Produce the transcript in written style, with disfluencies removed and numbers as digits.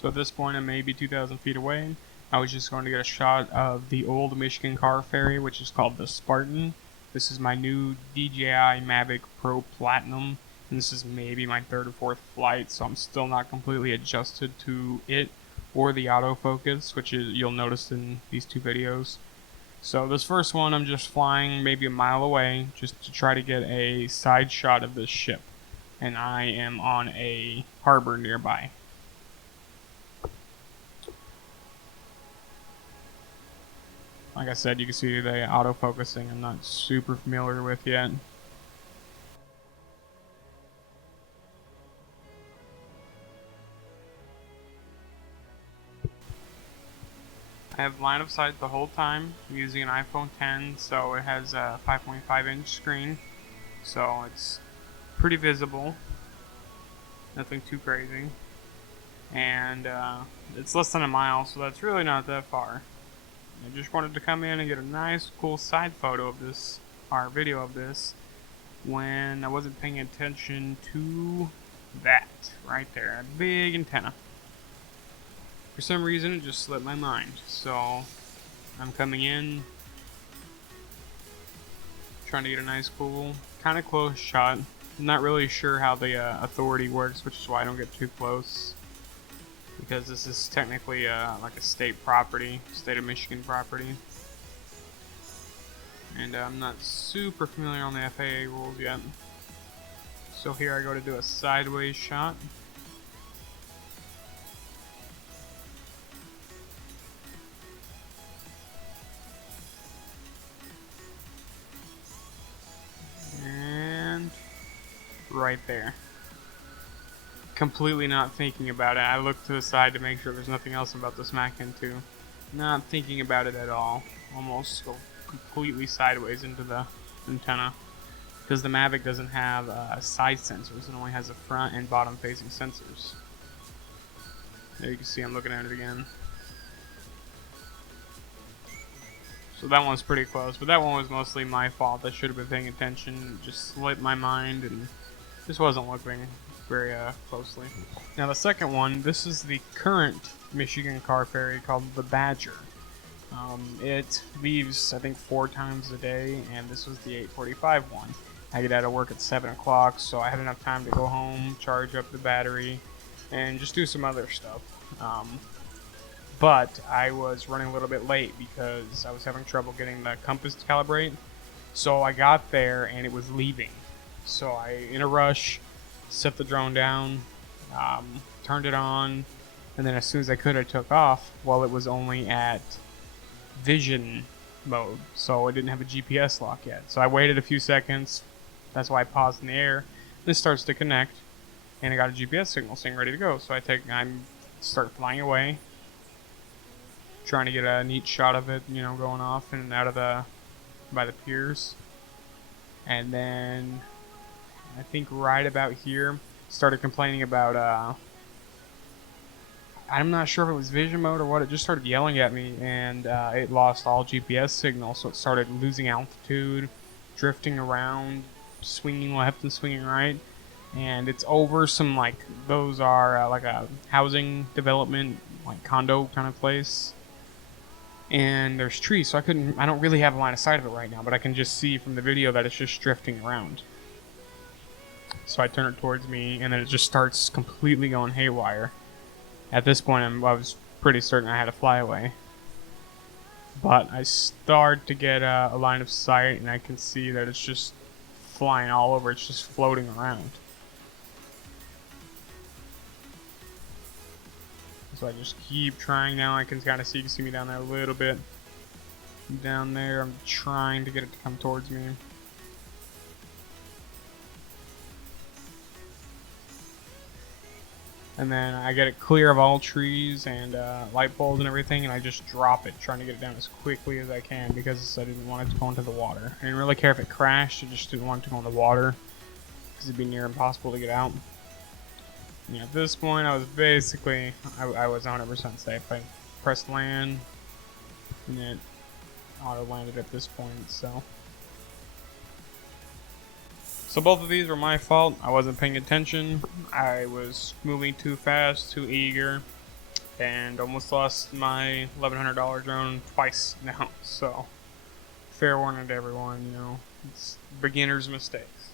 So at this point I'm maybe 2,000 feet away. I was just going to get a shot of the old Michigan car ferry, which is called the Spartan. This is my new DJI Mavic Pro Platinum, and this is maybe my third or fourth flight, so I'm still not completely adjusted to it or the autofocus, which you'll notice in these two videos. So this first one I'm just flying maybe a mile away just to try to get a side shot of this ship, and I am on a harbor nearby. Like I said, you can see the autofocusing I'm not super familiar with yet. I have line of sight the whole time. I'm using an iPhone 10, so it has a 5.5-inch screen, so it's pretty visible. Nothing too crazy. And it's less than a mile, so that's really not that far. I just wanted to come in and get a nice, cool side photo of this, or video of this, when I wasn't paying attention to that right there, a big antenna. For some reason, it just slipped my mind. So I'm coming in, trying to get a nice, cool, kind of close shot. I'm not really sure how the authority works, which is why I don't get too close, because this is technically like a state property, state of Michigan property, and I'm not super familiar on the FAA rules yet. So here I go to do a sideways shot. And right there. Completely not thinking about it. I look to the side to make sure there's nothing else I'm about to smack into. Not thinking about it at all. Almost go completely sideways into the antenna. Because the Mavic doesn't have side sensors. It only has a front and bottom facing sensors. There you can see I'm looking at it again. So that one's pretty close. But that one was mostly my fault. I should have been paying attention. It just slipped my mind and just wasn't looking very closely. Now the second one, this is the current Michigan car ferry called the Badger. It leaves, I think, 4 times a day, and this was the 8:45 one. I get out of work at 7 o'clock, so I had enough time to go home, charge up the battery, and just do some other stuff. But I was running a little bit late because I was having trouble getting the compass to calibrate. So I got there and it was leaving. So I, in a rush, set the drone down, turned it on, and then as soon as I could, I took off. Well, it was only at vision mode, so it didn't have a GPS lock yet. So I waited a few seconds. That's why I paused in the air. This starts to connect, and I got a GPS signal saying ready to go. So I start flying away, trying to get a neat shot of it, you know, going off and out of by the piers. And then I think right about here started complaining about I'm not sure if it was vision mode or what. It just started yelling at me, and it lost all GPS signal, so it started losing altitude, drifting around, swinging left and swinging right. And it's over some, like, those are like a housing development, like condo kind of place. And there's trees, so I don't really have a line of sight of it right now, but I can just see from the video that it's just drifting around. So I turn it towards me, and then it just starts completely going haywire. At this point, I was pretty certain I had to fly away. But I start to get a line of sight, and I can see that it's just flying all over. It's just floating around. So I just keep trying now. I can kind of see, you can see me down there a little bit. Down there, I'm trying to get it to come towards me. And then I get it clear of all trees and light poles and everything, and I just drop it, trying to get it down as quickly as I can because I didn't want it to go into the water. I didn't really care if it crashed, I just didn't want it to go in the water because it'd be near impossible to get out. And at this point, I was basically, I was 100% safe. I pressed land, and it auto-landed at this point, so both of these were my fault. I wasn't paying attention. I was moving too fast, too eager. and almost lost my $1,100 drone twice now. So fair warning to everyone, it's beginner's mistakes.